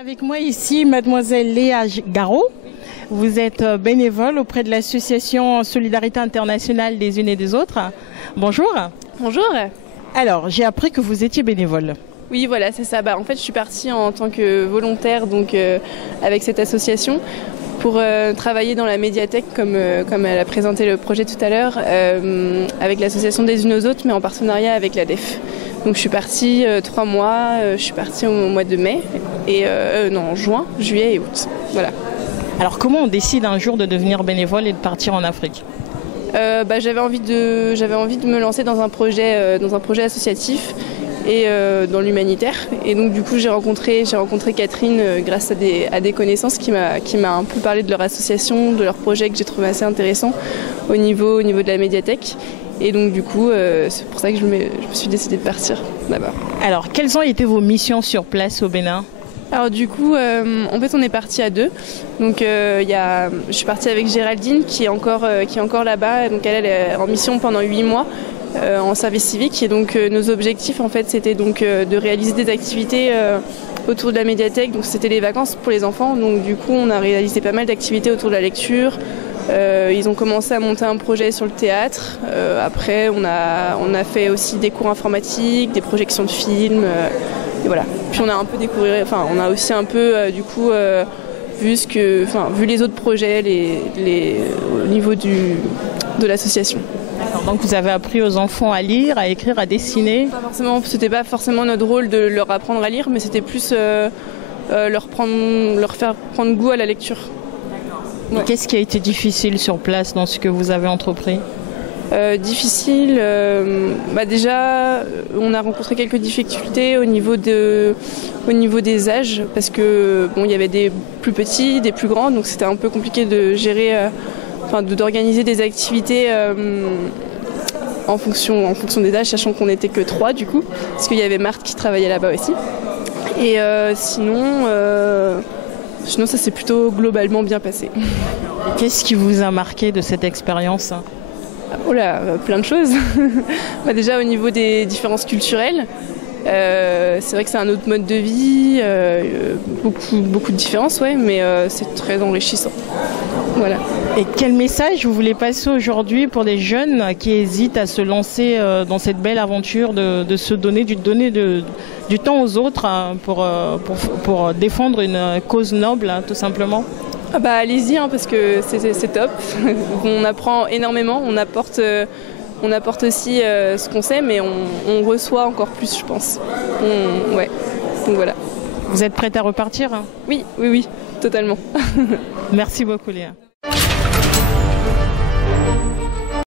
Avec moi ici, mademoiselle Léa Garot. Vous êtes bénévole auprès de l'association Solidarité Internationale des Unes et des Autres. Bonjour. Bonjour. Alors, j'ai appris que vous étiez bénévole. Oui, voilà, c'est ça. En fait, je suis partie en tant que volontaire avec cette association pour travailler dans la médiathèque, comme elle a présenté le projet tout à l'heure, avec l'association des Unes aux Autres, mais en partenariat avec l'ADEF. Donc je suis partie 3 mois, je suis partie au mois de mai, en juin, juillet et août. Voilà. Alors comment on décide un jour de devenir bénévole et de partir en Afrique ? J'avais envie de me lancer dans un projet associatif et dans l'humanitaire. Et donc du coup j'ai rencontré Catherine grâce à des connaissances qui m'a un peu parlé de leur association, de leur projet que j'ai trouvé assez intéressant au niveau de la médiathèque. Et donc du coup, c'est pour ça que je me suis décidée de partir là-bas. Alors, quelles ont été vos missions sur place au Bénin ? Alors du coup, en fait, on est partis à 2. Donc je suis partie avec Géraldine qui est encore là-bas. Donc elle est en mission pendant 8 mois en service civique. Et donc nos objectifs, en fait, c'était donc de réaliser des activités autour de la médiathèque. Donc c'était les vacances pour les enfants. Donc du coup, on a réalisé pas mal d'activités autour de la lecture. Ils ont commencé à monter un projet sur le théâtre. Après, on a fait aussi des cours informatiques, des projections de films. Et voilà. Puis on a un peu découvert, on a aussi un peu vu les autres projets, au niveau de l'association. Donc vous avez appris aux enfants à lire, à écrire, à dessiner ? C'était pas forcément notre rôle de leur apprendre à lire, mais c'était plus leur faire prendre goût à la lecture. Ouais. Qu'est-ce qui a été difficile sur place dans ce que vous avez entrepris ? Difficile, déjà on a rencontré quelques difficultés au niveau des âges parce que il y avait des plus petits, des plus grands, donc c'était un peu compliqué de gérer, d'organiser des activités en fonction des âges, sachant qu'on n'était que 3 du coup, parce qu'il y avait Marthe qui travaillait là-bas aussi. Et sinon ça s'est plutôt globalement bien passé. Qu'est-ce qui vous a marqué de cette expérience ? Oh là, plein de choses. Déjà au niveau des différences culturelles, c'est vrai que c'est un autre mode de vie, beaucoup de différences, ouais, mais c'est très enrichissant. Voilà. Et quel message vous voulez passer aujourd'hui pour des jeunes qui hésitent à se lancer dans cette belle aventure de se donner du temps aux autres pour défendre une cause noble, tout simplement ? Allez-y, parce que c'est top. On apprend énormément, on apporte aussi ce qu'on sait, mais on reçoit encore plus, je pense. Donc voilà. Vous êtes prête à repartir ? Oui, totalement. Merci beaucoup Léa.